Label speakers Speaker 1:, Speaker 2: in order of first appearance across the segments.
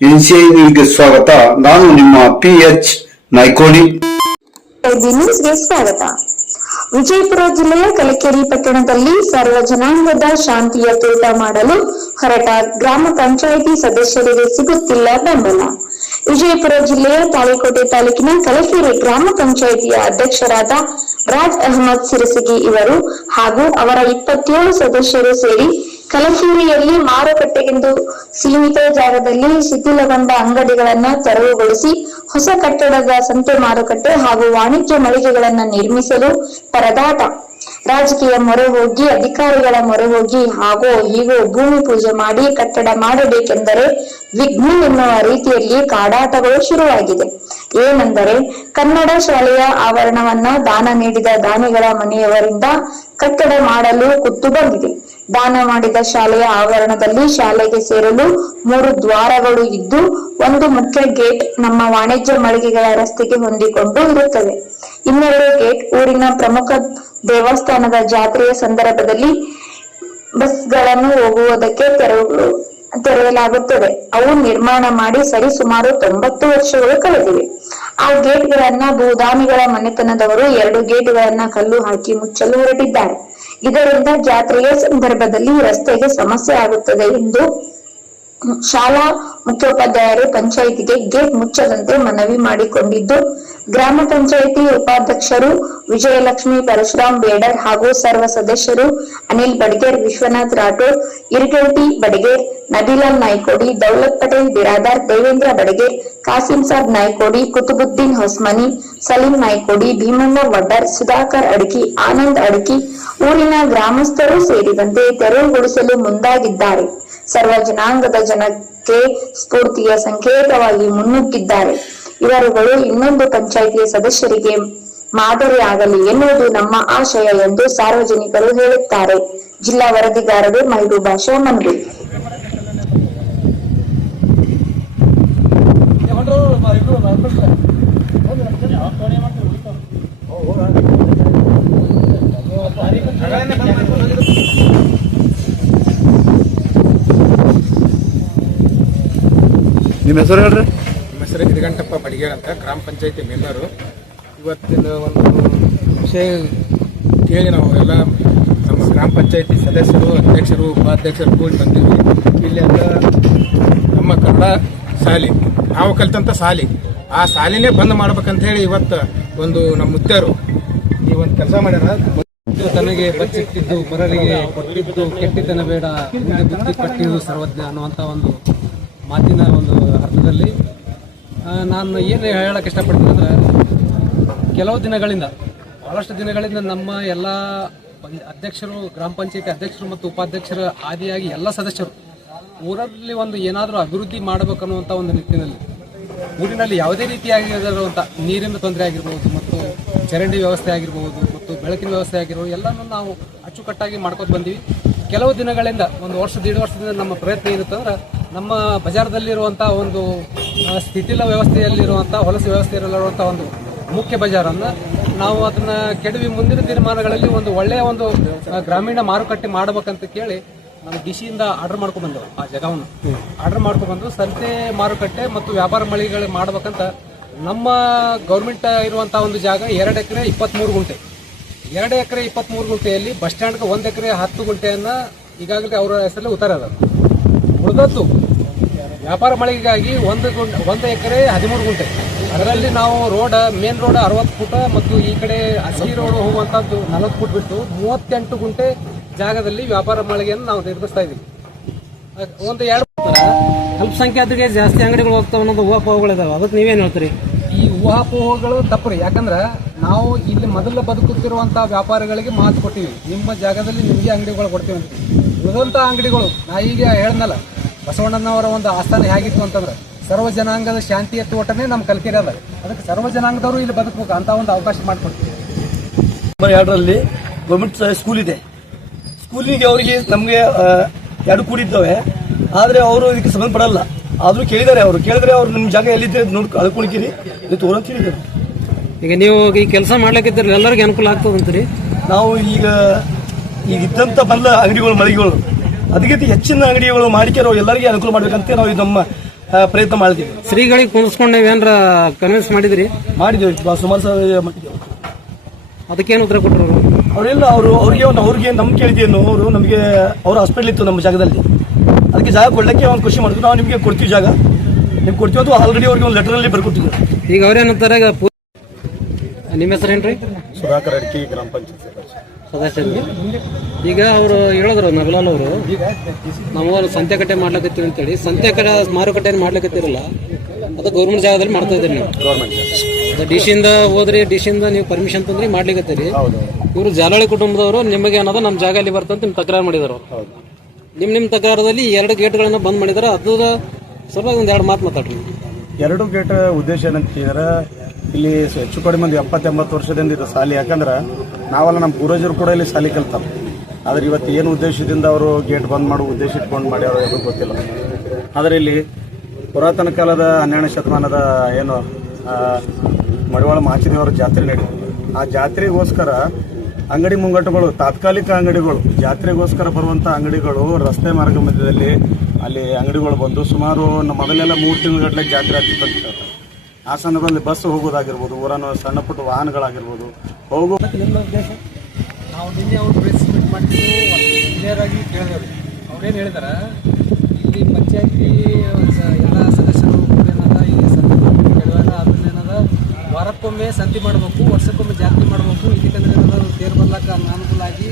Speaker 1: ನ್ಯೂಸ್ಗೆ ಸ್ವಾಗತ. ನಾನು ನಿಮ್ಮ ಪಿ ಎಚ್ ನಾಯ್ಕೋಡಿ
Speaker 2: ಐಬಿ ನ್ಯೂಸ್ಗೆ ಸ್ವಾಗತ. ವಿಜಯಪುರ ಜಿಲ್ಲೆಯ ಕಲಕೇರಿ ಪಟ್ಟಣದಲ್ಲಿ ಸರ್ವ ಜನಾಂಗದ ಶಾಂತಿಯ ತೋಟ ಮಾಡಲು ಹೊರಟ ಗ್ರಾಮ ಪಂಚಾಯಿತಿ ಸದಸ್ಯರಿಗೆ ಸಿಗುತ್ತಿಲ್ಲ ಬೆಂಬಲ. ವಿಜಯಪುರ ಜಿಲ್ಲೆಯ ತಾಳಿಕೋಟೆ ತಾಲೂಕಿನ ಕಲಕೇರಿ ಗ್ರಾಮ ಪಂಚಾಯಿತಿಯ ಅಧ್ಯಕ್ಷರಾದ ರಾಜ್ ಅಹಮದ್ ಸಿರಸಗಿ ಇವರು ಹಾಗೂ ಅವರ ಇಪ್ಪತ್ತೇಳು ಸದಸ್ಯರು ಸೇರಿ ಕಲಕೇರಿಯಲ್ಲಿ ಮಾರುಕಟ್ಟೆಗೆಂದು ಸೀಮಿತ ಜಾಗದಲ್ಲಿ ಶಿಥಿಲಗೊಂಡ ಅಂಗಡಿಗಳನ್ನ ತೆರವುಗೊಳಿಸಿ ಹೊಸ ಕಟ್ಟಡದ ಸಂತೆ ಮಾರುಕಟ್ಟೆ ಹಾಗೂ ವಾಣಿಜ್ಯ ಮಳಿಗೆಗಳನ್ನು ನಿರ್ಮಿಸಲು ಪರದಾಟ. ರಾಜಕೀಯ ಮೊರೆ ಹೋಗಿ, ಅಧಿಕಾರಿಗಳ ಮೊರೆ ಹೋಗಿ ಹಾಗೂ ಹೀಗೂ ಭೂಮಿ ಪೂಜೆ ಮಾಡಿ ಕಟ್ಟಡ ಮಾಡಬೇಕೆಂದರೆ ವಿಘ್ನ ಎನ್ನುವ ರೀತಿಯಲ್ಲಿ ಕಾಡಾಟಗಳು ಶುರುವಾಗಿದೆ. ಏನೆಂದರೆ ಕನ್ನಡ ಶಾಲೆಯ ಆವರಣವನ್ನ ದಾನ ನೀಡಿದ ದಾನಿಗಳ ಮನೆಯವರಿಂದ ಕಟ್ಟಡ ಮಾಡಲು ಕುತ್ತು ಬಂದಿದೆ. ದಾನ ಮಾಡಿದ ಶಾಲೆಯ ಆವರಣದಲ್ಲಿ ಶಾಲೆಗೆ ಸೇರಲು ಮೂರು ದ್ವಾರಗಳು ಇದ್ದು, ಒಂದು ಮುಖ್ಯ ಗೇಟ್ ನಮ್ಮ ವಾಣಿಜ್ಯ ಮಳಿಗೆಗಳ ರಸ್ತೆಗೆ ಹೊಂದಿಕೊಂಡು ಇರುತ್ತದೆ ಇನ್ನೆರಡು ಗೇಟ್ ಊರಿನ ಪ್ರಮುಖ ದೇವಸ್ಥಾನದ ಜಾತ್ರೆಯ ಸಂದರ್ಭದಲ್ಲಿ ಬಸ್ಗಳನ್ನು ಹೋಗುವುದಕ್ಕೆ ತೆರವು, ತೆರೆಯಲಾಗುತ್ತದೆ. ಅವು ನಿರ್ಮಾಣ ಮಾಡಿ ಸರಿ ಸುಮಾರು ತೊಂಬತ್ತು ವರ್ಷಗಳು ಕಳೆದಿವೆ. ಆ ಗೇಟ್ಗಳನ್ನ ಭೂದಾನಿಗಳ ಮನೆತನದವರು ಎರಡು ಗೇಟ್ಗಳನ್ನ ಕಲ್ಲು ಹಾಕಿ ಮುಚ್ಚಲು ಹೊರಟಿದ್ದಾರೆ. ಇದರಿಂದ ಜಾತ್ರೆಯ ಸಂದರ್ಭದಲ್ಲಿ ರಸ್ತೆಗೆ ಸಮಸ್ಯೆ ಆಗುತ್ತದೆ ಎಂದು ಶಾಲಾ ಮುಖ್ಯೋಪಾಧ್ಯಾಯರು ಪಂಚಾಯಿತಿಗೆ ಗೇಟ್ ಮುಚ್ಚದಂತೆ ಮನವಿ ಮಾಡಿಕೊಂಡಿದ್ದು, ಗ್ರಾಮ ಪಂಚಾಯಿತಿ ಉಪಾಧ್ಯಕ್ಷರು ವಿಜಯಲಕ್ಷ್ಮಿ ಪರಶುರಾಮ್ ಬೇಡರ್ ಹಾಗೂ ಸರ್ವ ಸದಸ್ಯರು ಅನಿಲ್ ಬಡಗೇರ್, ವಿಶ್ವನಾಥ್ ರಾಠೋಡ್, ಇರಿಗೇಟಿ ಬಡಗೇರ್, ನಬಿಲಾಲ್ ನಾಯ್ಕೋಡಿ, ದೌಲತ್ ಪಟೇಲ್, ಬಿರಾದಾರ್, ದೇವೇಂದ್ರ ಬಡಗೇರ್, ಕಾಸಿಂ ಸಾಬ್ ನಾಯ್ಕೋಡಿ, ಕುತುಬುದ್ದೀನ್ ಹೊಸ್ಮನಿ ಸಲೀಂ ನಾಯ್ಕೋಡಿ, ಭೀಮಣ್ಣ ವಡ್ಡರ್, ಸುಧಾಕರ್ ಅಡಕಿ, ಆನಂದ್ ಅಡಕಿ ಊರಿನ ಗ್ರಾಮಸ್ಥರು ಸೇರಿದಂತೆ ತೆರವುಗೊಳಿಸಲು ಮುಂದಾಗಿದ್ದಾರೆ. ಸರ್ವ ಜನಾಂಗದ ಜನಕ್ಕೆ ಸ್ಫೂರ್ತಿಯ ಸಂಕೇತವಾಗಿ ಮುನ್ನುಗ್ಗಿದ್ದಾರೆ. ಇವರುಗಳು ಇನ್ನೊಂದು ಪಂಚಾಯಿತಿಯ ಸದಸ್ಯರಿಗೆ ಮಾದರಿಯಾಗಲಿ ಎನ್ನುವುದು ನಮ್ಮ ಆಶಯ ಎಂದು ಸಾರ್ವಜನಿಕರು ಹೇಳುತ್ತಾರೆ. ಜಿಲ್ಲಾ ವರದಿಗಾರರು ಮಹಬೂಬಾ ಮನ್ವಿ
Speaker 1: ನಿಮ್ಮ ಹೆಸರು ಹೇಳ್ರಿ?
Speaker 3: ನಮ್ಮ ಹೆಸರು ಹಿರಿಗಂಟಪ್ಪ ಬಡಿಗೇರ್ ಅಂತ ಗ್ರಾಮ ಪಂಚಾಯತಿ ಮೆಂಬರು. ಇವತ್ತಿನ ಒಂದು ವಿಷಯ ಕೇಳಿ ನಾವು ಎಲ್ಲ ನಮ್ಮ ಗ್ರಾಮ ಪಂಚಾಯತಿ ಸದಸ್ಯರು ಅಧ್ಯಕ್ಷರು ಉಪಾಧ್ಯಕ್ಷರು ಕೂಡಿ ಬಂದಿದ್ವಿ. ಇಲ್ಲಿ ಅಂತ ನಮ್ಮ ಕನ್ನಡ ಶಾಲೆ ನಾವು ಕಲಿತಂಥ ಶಾಲೆ. ಆ ಸಾಲಿನೇ ಬಂದ್ ಮಾಡ್ಬೇಕಂತ ಹೇಳಿ ಇವತ್ತು ಒಂದು ನಮ್ಮ ಮುತ್ತರು ಈ ಒಂದು ಕೆಲಸ ಮಾಡ್ಯಾರ.
Speaker 4: ತನಗೆ ಬಚ್ಚಿಟ್ಟಿದ್ದು ಪರರಿಗೆ ಕೊಟ್ಟಿದ್ದು ಕೆಟ್ಟಿದ್ದನ ಬೇಡ ಬುದ್ಧಿ ಕಟ್ಟಿದ್ದು ಸರ್ವಜ್ಞ ಅನ್ನುವಂಥ ಒಂದು ಮಾತಿನ ಒಂದು ಅರ್ಥದಲ್ಲಿ ನಾನು ಏನು ಹೇಳಕ್ಕೆ ಇಷ್ಟಪಡ್ತೀನಿ ಅಂದ್ರೆ, ಕೆಲವು ದಿನಗಳಿಂದ, ಬಹಳಷ್ಟು ದಿನಗಳಿಂದ ನಮ್ಮ ಎಲ್ಲ ಅಧ್ಯಕ್ಷರು, ಗ್ರಾಮ ಪಂಚಾಯತಿ ಅಧ್ಯಕ್ಷರು ಮತ್ತು ಉಪಾಧ್ಯಕ್ಷರ ಆದಿಯಾಗಿ ಎಲ್ಲ ಸದಸ್ಯರು ಊರಲ್ಲಿ ಒಂದು ಏನಾದರೂ ಅಭಿವೃದ್ಧಿ ಮಾಡಬೇಕನ್ನುವಂಥ ಒಂದು ನಿಟ್ಟಿನಲ್ಲಿ ಊರಿನಲ್ಲಿ ಯಾವುದೇ ರೀತಿಯಾಗಿರುವಂಥ ನೀರಿನ ತೊಂದರೆ ಆಗಿರ್ಬೋದು ಮತ್ತು ಚರಂಡಿ ವ್ಯವಸ್ಥೆ ಆಗಿರ್ಬೋದು ಮತ್ತು ಬೆಳಕಿನ ವ್ಯವಸ್ಥೆ ಆಗಿರ್ಬೋದು, ಎಲ್ಲನೂ ನಾವು ಅಚ್ಚುಕಟ್ಟಾಗಿ ಮಾಡ್ಕೊತ ಬಂದೀವಿ. ಕೆಲವು ದಿನಗಳಿಂದ, ಒಂದು ವರ್ಷ, ದೀಡ್ ವರ್ಷದಿಂದ ನಮ್ಮ ಪ್ರಯತ್ನ ಏನಿತ್ತು ಅಂದ್ರೆ, ನಮ್ಮ ಬಜಾರ್ದಲ್ಲಿರುವಂಥ ಒಂದು ಸ್ಥಿತಿಲ ವ್ಯವಸ್ಥೆಯಲ್ಲಿರುವಂಥ ಹೊಲಸು ವ್ಯವಸ್ಥೆಯಲ್ಲಿರುವಂಥ ಒಂದು ಮುಖ್ಯ ಬಜಾರನ್ನು ನಾವು ಅದನ್ನ ಕೆಡವಿ ಮುಂದಿನ ದಿನಮಾನಗಳಲ್ಲಿ ಒಂದು ಒಳ್ಳೆಯ ಒಂದು ಗ್ರಾಮೀಣ ಮಾರುಕಟ್ಟೆ ಮಾಡಬೇಕಂತ ಕೇಳಿ ನಾವು ಡಿಶಿಯಿಂದ ಆರ್ಡರ್ ಮಾಡ್ಕೊಂಡು ಬಂದೆವು ಆ ಜಾಗವನ್ನು ಆರ್ಡರ್ ಮಾಡ್ಕೊಂಡು ಬಂದು ಸಂತೆ, ಮಾರುಕಟ್ಟೆ ಮತ್ತು ವ್ಯಾಪಾರ ಮಳಿಗೆಗಳು ಮಾಡ್ಬೇಕಂತ ನಮ್ಮ ಗೌರ್ಮೆಂಟ್ ಇರುವಂತಹ ಒಂದು ಜಾಗ ಎರಡು ಎಕರೆ ಇಪ್ಪತ್ಮೂರು ಗುಂಟೆ. ಎರಡು ಎಕರೆ ಇಪ್ಪತ್ಮೂರು ಗುಂಟೆಯಲ್ಲಿ ಬಸ್ ಸ್ಟ್ಯಾಂಡ್ಗೆ ಒಂದು ಎಕರೆ ಹತ್ತು ಗುಂಟೆಯನ್ನ ಈಗಾಗಲೇ ಅವರ ಹೆಸರಲ್ಲಿ ಉತ್ತರ ಅದ. ಉಳಿದದ್ದು ವ್ಯಾಪಾರ ಮಳಿಗೆಗಾಗಿ ಒಂದು ಗುಂಟೆ ಒಂದು ಎಕರೆ ಹದಿಮೂರು ಗುಂಟೆ. ಅದರಲ್ಲಿ ನಾವು ರೋಡ್ ಮೇನ್ ರೋಡ್ ಅರವತ್ತು ಫುಟ್ ಮತ್ತು ಈ ಕಡೆ ಹಸಿ ರೋಡ್ ಹೋಗುವಂಥದ್ದು ನಲವತ್ತು ಫುಟ್ ಬಿಟ್ಟು ಮೂವತ್ತೆಂಟು ಗುಂಟೆ ಜಾಗದಲ್ಲಿ ವ್ಯಾಪಾರ ಮಳಿಗೆಯನ್ನು ನಾವು ನಿರ್ಮಿಸ್ತಾ ಇದ್ದೀವಿ. ಒಂದು ಎರಡು
Speaker 5: ಅಲ್ಪಸಂಖ್ಯಾತರಿಗೆ ಜಾಸ್ತಿ ಅಂಗಡಿಗಳು ಹೋಗ್ತಾವ ಅನ್ನೋದು ಊಹಾಪೋಹಗಳಿದಾವೆ. ಅದಕ್ಕೆ ನೀವೇನು ಹೇಳ್ತೀರಿ?
Speaker 4: ಈ ಊಹಾಪೋಹಗಳು ತಪ್ಪರಿ. ಯಾಕಂದ್ರೆ ನಾವು ಇಲ್ಲಿ ಮೊದಲು ಬದುಕುತ್ತಿರುವಂತಹ ವ್ಯಾಪಾರಿಗಳಿಗೆ ಮಾತು ಕೊಟ್ಟಿವಿ ನಿಮ್ಮ ಜಾಗದಲ್ಲಿ ನಿಮಗೆ ಅಂಗಡಿಗಳು ಕೊಡ್ತೀವಿ ಅಂತ. ಉಳಿದಂಥ ಅಂಗಡಿಗಳು ನಾ ಈಗ ಹೇಳ್ದಲ್ಲ ಬಸವಣ್ಣನವರ ಒಂದು ಆಸ್ಥಾನ ಹೇಗಿತ್ತು ಅಂತಂದ್ರೆ ಸರ್ವ ಜನಾಂಗದ ಶಾಂತಿ ಎತ್ತುವಟನೇ ನಮ್ಮ ಕಲ್ಕೆರೆ ಅದ. ಅದಕ್ಕೆ ಸರ್ವ ಜನಾಂಗದವರು ಇಲ್ಲಿ ಬದುಕಬೇಕು ಅಂತ ಒಂದು ಅವಕಾಶ ಮಾಡಿಕೊಡ್ತೀವಿ.
Speaker 6: ಎರಡರಲ್ಲಿ ಗೌರ್ಮೆಂಟ್ ಸ್ಕೂಲ್ ಇದೆ. ಸ್ಕೂಲಿಗೆ ಅವರಿಗೆ ನಮಗೆ ಎರಡು ಕೂಡಿದ್ದಾವೆ ಆದರೆ ಅವರು ಇದಕ್ಕೆ ಸಂಬಂಧಪಡಲ್ಲ. ಆದರೂ ಕೇಳಿದ್ದಾರೆ ಅವರು. ಕೇಳಿದ್ರೆ ಅವ್ರು ನಿಮ್ಮ ಜಾಗ ಎಲ್ಲಿದೆ ನೋಡಿ ಕಳ್ಕೊಳ್ಕಿರಿ ಇದು ತೋರಂತ ಹೇಳಿದ್ದಾರೆ.
Speaker 5: ಈಗ ನೀವು ಈ ಕೆಲಸ ಮಾಡ್ಲಿಕ್ಕಿದ್ರೆ ಎಲ್ಲರಿಗೂ ಅನುಕೂಲ ಆಗ್ತದಂತೀರಿ
Speaker 6: ನಾವು ಈಗ ಈಗ ಇದ್ದಂಥ ಬಂದ ಅಂಗಡಿಗಳು ಮಳಿಗೆಗಳು. ಅದಕ್ಕಿಂತ ಹೆಚ್ಚಿನ ಅಂಗಡಿಗಳು ಮಾಡಿಕೆ ಎಲ್ಲರಿಗೂ ಎಲ್ಲರಿಗೆ ಅನುಕೂಲ ಮಾಡ್ಬೇಕಂತ ನಾವು ಇದು ನಮ್ಮ ಪ್ರಯತ್ನ ಮಾಡ್ತೀವಿ.
Speaker 5: ಶ್ರೀಗಳಿಗೆ ಕುಂದಿಸ್ಕೊಂಡು ಏನಾರ ಕನ್ವಿನ್ಸ್ ಮಾಡಿದ್ರಿ?
Speaker 6: ಮಾಡಿದ್ದೀವಿ. ಬಾ- ಸುಮಾರು ಸಲ ಮಾಡಿದ್ದೇವೆ.
Speaker 5: ಅದಕ್ಕೇನು ಉತ್ತರ ಕೊಟ್ಟರು ಅವರು?
Speaker 6: ಅವರೆಲ್ಲ ಅವರು ಅವ್ರಿಗೆ ಒಂದು ಅವ್ರಿಗೆ ನಂಬಿಕೆ ಇದೆಯನ್ನು ಅವರು ನಮಗೆ ಅವ್ರ ಹಾಸ್ಪಿಟಲ್ ಇತ್ತು ನಮ್ಮ ಜಾಗದಲ್ಲಿ. ಅದಕ್ಕೆ ಜಾಗ ಕೊಡಲಿಕ್ಕೆ ಒಂದು ಖುಷಿ ಮಾಡಿದ್ರು. ನಾವು ನಿಮಗೆ ಕೊಡ್ತೀವಿ ಜಾಗ. ನಿಮ್ಗೆ ಕೊಡ್ತೀವಿ ಅದು ಆಲ್ರೆಡಿ ಅವ್ರಿಗೆ ಒಂದು ಲೆಟರಲ್ಲಿ ಬರ್ಕೊಟ್ಟಿದ್ರು
Speaker 5: ಈಗ ಅವ್ರೇನಂತಾರೆ ನಿಮ್ಮ ಹೆಸರು ನಿಮ್ಮ ಹೆಸರೇನ್ರಿ
Speaker 1: ಸುಧಾಕರ್ ಅಡ್ಕಿ ಗ್ರಾಮ ಪಂಚಾಯತ್
Speaker 5: ಸದಸ್ಯರು ಈಗ ಅವರು ಹೇಳಿದ್ರು ನಗಲಾಲ್ ಅವರು ನಾವು ಸಂತೆಕಟ್ಟೆ ಮಾಡ್ಲಕತ್ತೀವಿ ಅಂತೇಳಿ. ಸಂತೆಕಟ್ಟೆ ಮಾರುಕಟ್ಟೆ ಮಾಡ್ಲಕತ್ತಿರಲ್ಲ ಅದು ಗೌರ್ಮೆಂಟ್ ಜಾಗದಲ್ಲಿ ಮಾಡ್ತಾ ಇದ್ದೀರಿ ನೀವು.
Speaker 1: ಗೌರ್ಮೆಂಟ್
Speaker 5: ಡಿಶಿಂದ ಹೋದ್ರಿ ಡಿಶಿಂದ ನೀವು ಪರ್ಮಿಷನ್ ತಂದ್ರಿ ಹೌದು. ಇವರು ಜಾಲಳಿ ಕುಟುಂಬದವರು ನಿಮಗೆ ಅನ್ನೋದು ನಮ್ಮ ಜಾಗ ಅಲ್ಲಿ ಬರ್ತಂತ ನಿಮ್ ತಕರಾರು ಮಾಡಿದಾರೆ ಹೌದು. ನಿಮ್ ನಿಮ್ ತಕರಾರದಲ್ಲಿ ಎರಡು ಗೇಟ್ಗಳನ್ನ ಬಂದ್ ಮಾಡಿದಾರೆ ಅದು ಸ್ವಲ್ಪ ಒಂದ್ ಎರಡು ಮಾತು ಮಾತಾಡ್ರಿ.
Speaker 7: ಎರಡು ಗೇಟ್ ಉದ್ದೇಶ ಏನಂತ ಹೇಳಿದ್ರೆ ಇಲ್ಲಿ ಹೆಚ್ಚು ಕಡಿಮೆ ಒಂದು ಎಪ್ಪತ್ತೆಂಬತ್ತು ವರ್ಷದಿಂದ ಇದು ಸಾಲಿ. ಯಾಕಂದ್ರೆ ನಾವೆಲ್ಲ ನಮ್ಮ ಪೂರ್ವಜರು ಕೂಡ ಇಲ್ಲಿ ಸಾಲಿ ಕಲ್ತಾರೆ ಆದ್ರೆ ಇವತ್ತು ಏನು ಉದ್ದೇಶದಿಂದ ಅವರು ಗೇಟ್ ಬಂದ್ ಮಾಡೋ ಉದ್ದೇಶ ಇಟ್ಕೊಂಡು ಮಾಡ್ಯಾರ ಯಾರು ಗೊತ್ತಿಲ್ಲ. ಆದರೆ ಇಲ್ಲಿ ಪುರಾತನ ಕಾಲದ ಹನ್ನೆರಡನೇ ಶತಮಾನದ ಏನು ಮಡಿವಾಳ ಮಾಚಿದೇವರ ಜಾತ್ರೆ ನಡೆಯುತ್ತೆ ಆ ಜಾತ್ರೆಗೋಸ್ಕರ ಅಂಗಡಿ ಮುಂಗಟ್ಟುಗಳು ತಾತ್ಕಾಲಿಕ ಅಂಗಡಿಗಳು ಜಾತ್ರೆಗೋಸ್ಕರ ಬರುವಂಥ ಅಂಗಡಿಗಳು ರಸ್ತೆ ಮಾರ್ಗ ಮಧ್ಯದಲ್ಲಿ ಅಲ್ಲಿ ಅಂಗಡಿಗಳು ಬಂದು ಸುಮಾರು ನಮ್ಮ ಮೊದಲೆಲ್ಲ ಮೂರು ತಿಂಗಳುಗಟ್ಟಲೆ ಜಾತ್ರೆ ಆಗ್ತಿತ್ತು ಆ ಸಂದರ್ಭದಲ್ಲಿ ಬಸ್ ಹೋಗೋದಾಗಿರ್ಬೋದು ಊರನ್ನು ಸಣ್ಣ ಪುಟ್ಟ ವಾಹನಗಳಾಗಿರ್ಬೋದು ಹೋಗೋ
Speaker 4: ನಾವು ನಿನ್ನೆ ಅವ್ರು ಪ್ರೆಸ್ ಮೀಟ್ ಮಾಡಿದ್ದು ಕ್ಲಿಯರ್ ಆಗಿ ಕೇಳಿದವ್ರು ಅವ್ರೇನು ಹೇಳಿದಾರೆ? ಇಲ್ಲಿ ಪಂಚಾಯತಿ ಎಲ್ಲ ಸದಸ್ಯರು ಏನದ ಈ ಸಂತಿ ಕೇಳುವಾಗ ಅದ್ರಲ್ಲಿ ಏನದ ವಾರಕ್ಕೊಮ್ಮೆ ಸಂತಿ ಮಾಡಬೇಕು, ವರ್ಷಕ್ಕೊಮ್ಮೆ ಜಾತ್ರೆ ಮಾಡಬೇಕು. ಇದಕ್ಕಂದ್ರೆ ಏನಾದ್ರು ತೇರು ಬರ್ಲಕ್ಕ ಅನುಕೂಲ ಆಗಿ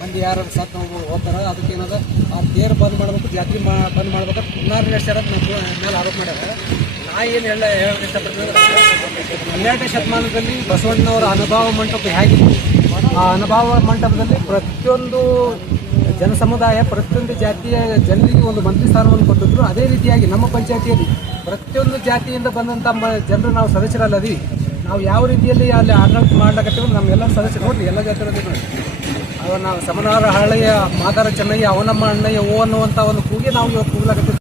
Speaker 4: ಮಂದಿ ಯಾರು ಸತ್ ಹೋಗ್ತಾರೆ ಅದಕ್ಕೆ ಏನದ ಆ ತೇರು ಬಂದ್ ಮಾಡಬೇಕು, ಜಾತ್ರೆ ಮಾ, ಬಂದ್ ಮಾಡ್ಬೇಕು ಪುನರ್ ನಡೆಸ್ಯಾರ ಮೇಲೆ ಆರೋಪ ಮಾಡ್ಯಾರ. ನಾ ಏನು ಹೇಳ ಹನ್ನೆರಡನೇ ಶತಮಾನದಲ್ಲಿ ಬಸವಣ್ಣನವರ ಅನುಭವ ಮಂಟಪ ಹೇಗೆ ಆ ಅನುಭವ ಮಂಟಪದಲ್ಲಿ ಪ್ರತಿಯೊಂದು ಜನಸಮುದಾಯ, ಪ್ರತಿಯೊಂದು ಜಾತಿಯ ಜನರಿಗೆ ಒಂದು ಮಂತ್ರಿ ಸ್ಥಾನವನ್ನು ಕೊಟ್ಟಿದ್ರು. ಅದೇ ರೀತಿಯಾಗಿ ನಮ್ಮ ಪಂಚಾಯತಿಯಲ್ಲಿ ಪ್ರತಿಯೊಂದು ಜಾತಿಯಿಂದ ಬಂದಂಥ ಜನರು ನಾವು ಸದಸ್ಯರಲ್ಲದಿ ನಾವು ಯಾವ ರೀತಿಯಲ್ಲಿ ಅಲ್ಲಿ ಆಡಳಿತ ಮಾಡ್ಲಕತ್ತೀವಿ ನಮ್ಗೆಲ್ಲ ಸದಸ್ಯರು ನೋಡಿ ಎಲ್ಲ ಜಾತ್ರೆ ನೋಡಿ ಅವ ನಾವು ಸಮನಾರ ಹಳ್ಳಿಯ ಮಾದಾರ ಚೆನ್ನಯ್ಯ, ಅವನಮ್ಮ ಅಣ್ಣಯ್ಯ, ಓ ಅನ್ನುವಂಥ ಒಂದು ಕೂಗಿ ನಾವು ಇವತ್ತು ಕೂಗ್ಲಾಕತ್ತೀವಿ.